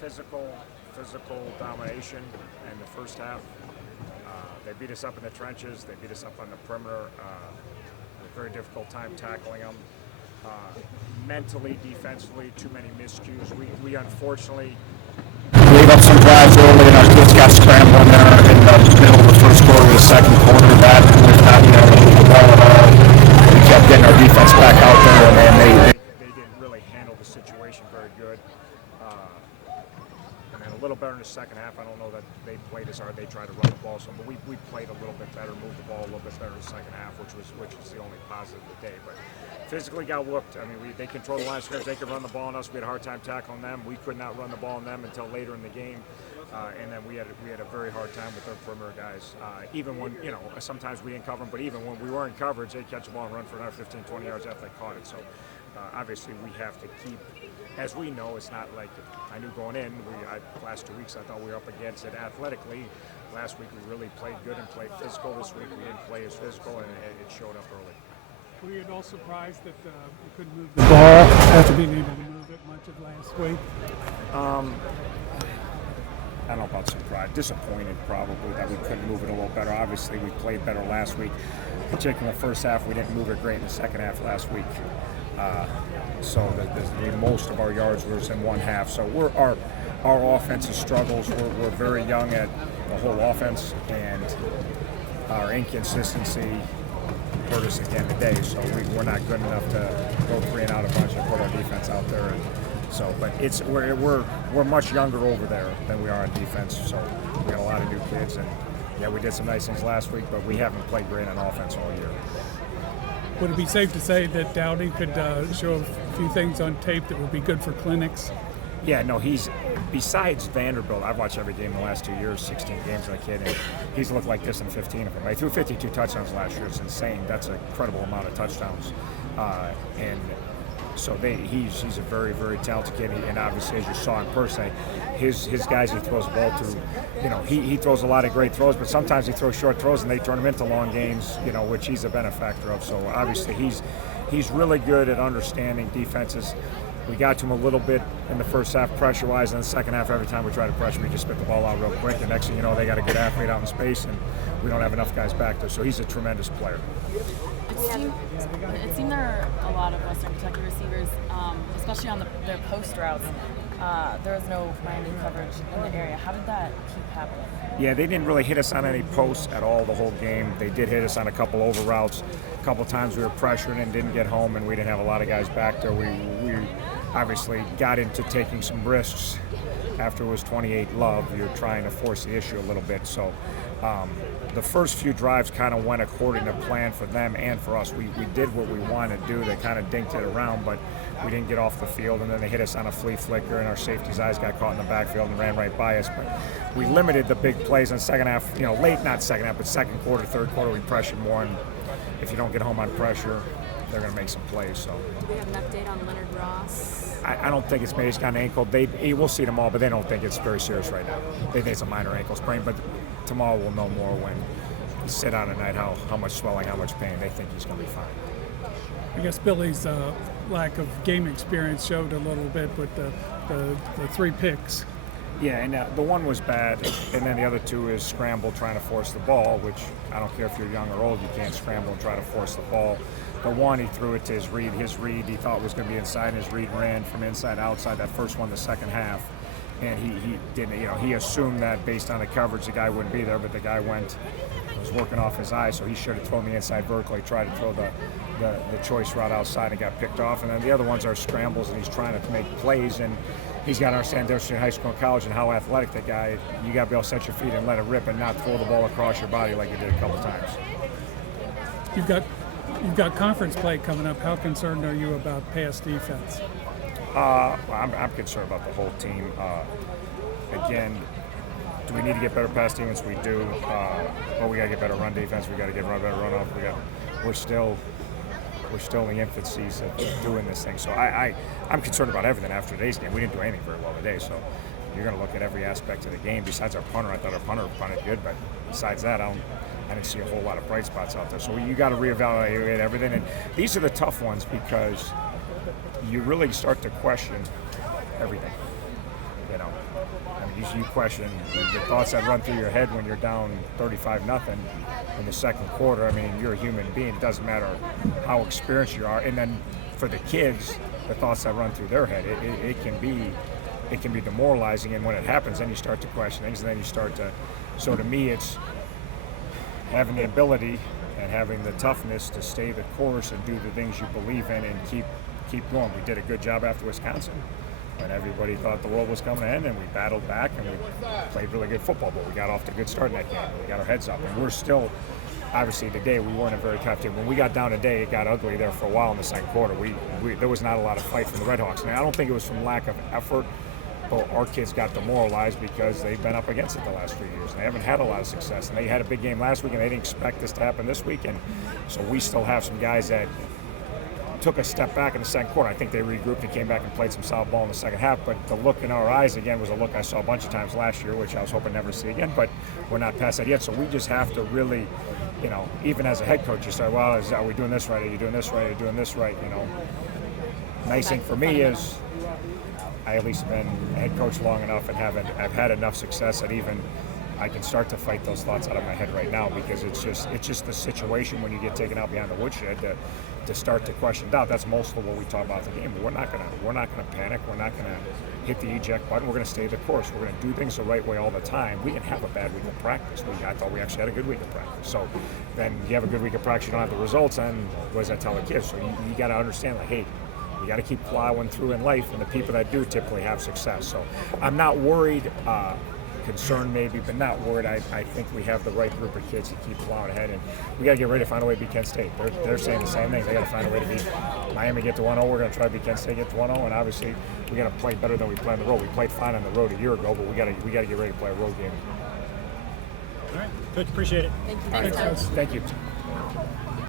physical domination in the first half. They beat us up in the trenches. They beat us up on the perimeter. A very difficult time tackling them. Mentally, defensively, too many miscues. We unfortunately gave up some drives early, and our kids got scrambling there in the middle of the first quarter, the second quarter. That was not the ball at all. We kept getting our defense back out there, and they didn't really handle the situation very good. And then a little better in the second half. I don't know that they played as hard. They tried to run the ball some, but we played a little bit better, moved the ball a little bit better in the second half, which was the only positive of the day. But physically got whooped. I mean, they controlled the line of scrimmage. They could run the ball on us. We had a hard time tackling them. We could not run the ball on them until later in the game. And then we had a very hard time with their perimeter guys. Even when, sometimes we didn't cover them, but even when we were in coverage, they'd catch the ball and run for another 15, 20 yards after they caught it. So obviously we have to keep, as we know, it's not like I knew going in. Last 2 weeks I thought we were up against it athletically. Last week we really played good and played physical. This week we didn't play as physical, and it showed up early. Were you at all surprised that you couldn't move the ball after being able to move it much of last week? I don't know about surprised. Disappointed probably that we couldn't move it a little better. Obviously we played better last week. Particularly in the first half, we didn't move it great in the second half last week. So most of our yards was in one half. So our offensive struggles. We're very young at the whole offense, and our inconsistency hurt us again today. So we're not good enough to go 3 and out a bunch and put our defense out there. And so, but we're much younger over there than we are on defense. So we got a lot of new kids, and yeah, we did some nice things last week, but we haven't played great on offense all year. Would it be safe to say that Dowdy could show a few things on tape that would be good for clinics? Yeah, no, he's, besides Vanderbilt, I've watched every game in the last 2 years, 16 games with a kid, and he's looked like this in 15 of them. He threw 52 touchdowns last year. It's insane. That's an incredible amount of touchdowns. And so he's a very, very talented kid, and obviously, as you saw in person, his guys he throws the ball to, he throws a lot of great throws, but sometimes he throws short throws and they turn them into long games, which he's a benefactor of. So obviously he's really good at understanding defenses. We got to him a little bit in the first half pressure-wise, and in the second half, every time we try to pressure, we just spit the ball out real quick. And next thing you know, they got a good athlete out in space, and we don't have enough guys back there. So he's a tremendous player. It seemed there are a lot of Western Kentucky receivers, especially on their post routes. There was no Miami coverage in the area. How did that keep happening? Yeah, they didn't really hit us on any posts at all the whole game. They did hit us on a couple over routes. A couple times we were pressuring and didn't get home, and we didn't have a lot of guys back there. We obviously got into taking some risks after it was 28 love. You're trying to force the issue a little bit. So the first few drives kind of went according to plan for them and for us. We did what we wanted to do. They kind of dinked it around, but we didn't get off the field, and then they hit us on a flea flicker, and our safety's eyes got caught in the backfield and ran right by us. But we limited the big plays in the second half, not second half, but second quarter, third quarter, we pressured more, and if you don't get home on pressure, they're going to make some plays. So. Do we have an update on Leonard Ross? I don't think it's made. He's got an ankle. We'll see tomorrow, but they don't think it's very serious right now. They think it's a minor ankle sprain, but tomorrow we'll know more when he sit out at night, how much swelling, how much pain. They think he's going to be fine. I guess Billy's lack of game experience showed a little bit with the 3 picks. Yeah, and the one was bad, and then the other 2 is scramble trying to force the ball, which I don't care if you're young or old, you can't scramble and try to force the ball. The one, he threw it to his read. His read, he thought was going to be inside, and his read ran from inside outside. That first one, the second half, and he didn't. He assumed that based on the coverage, the guy wouldn't be there, but the guy was working off his eye, so he should have thrown the inside vertically. Tried to throw the choice route outside and got picked off. And then the other ones are scrambles, and he's trying to make plays, and he's got to understand difference between high school and college and how athletic that guy. You got to be able to set your feet and let it rip, and not throw the ball across your body like you did a couple times. You've got conference play coming up. How concerned are you about pass defense? I'm concerned about the whole team. Again, do we need to get better pass defense? We do. But we got to get better run defense. We got to get better run off. We're still in the infancies of doing this thing. So I'm concerned about everything after today's game. We didn't do anything very well today. So you're going to look at every aspect of the game. Besides our punter, I thought our punter punted good, but besides that, I didn't see a whole lot of bright spots out there. So you got to reevaluate everything. And these are the tough ones because you really start to question everything. You know, I mean, you question the thoughts that run through your head when you're down 35-0 in the second quarter. I mean, you're a human being. It doesn't matter how experienced you are. And then for the kids, the thoughts that run through their head, it can be demoralizing. And when it happens, then you start to question things, and then you start to. So to me, it's having the ability and having the toughness to stay the course and do the things you believe in and keep going. We did a good job after Wisconsin when everybody thought the world was coming to end, and we battled back and we played really good football, but we got off to a good start in that game. We got our heads up, and we're still, obviously today we weren't a very tough team. When we got down today, it got ugly there for a while in the second quarter. There was not a lot of fight from the Redhawks. And I don't think it was from lack of effort, but our kids got demoralized because they've been up against it the last few years, and they haven't had a lot of success. And they had a big game last week, and they didn't expect this to happen this week. And so we still have some guys that took a step back in the second quarter. I think they regrouped and came back and played some solid ball in the second half. But the look in our eyes again was a look I saw a bunch of times last year, which I was hoping never to see again. But we're not past that yet. So we just have to really, you know, even as a head coach, you say, well, are we doing this right? Are you doing this right? Are you doing this right? You know, nice thing for me is I at least have been a head coach long enough and I've had enough success that even I can start to fight those thoughts out of my head right now, because it's just the situation when you get taken out behind the woodshed to start to question doubt. That's most of what we talk about the game. But we're not gonna panic. We're not gonna hit the eject button. We're gonna stay the course. We're gonna do things the right way all the time. We didn't have a bad week of practice. I thought we actually had a good week of practice. So then you have a good week of practice, you don't have the results, and what does that tell the kids? So you got to understand, like, hey, you got to keep plowing through in life, and the people that do typically have success. So I'm not worried, concerned maybe, but not worried. I think we have the right group of kids to keep plowing ahead, and we got to get ready to find a way to beat Kent State. They're saying the same thing. They got to find a way to beat Miami, get to 1-0. We're going to try to beat Kent State, get to 1-0, and obviously we got to play better than we played on the road. We played fine on the road a year ago, but we got to get ready to play a road game. All right, Coach, appreciate it. Thank you. All right, Thanks, Coach. thank you.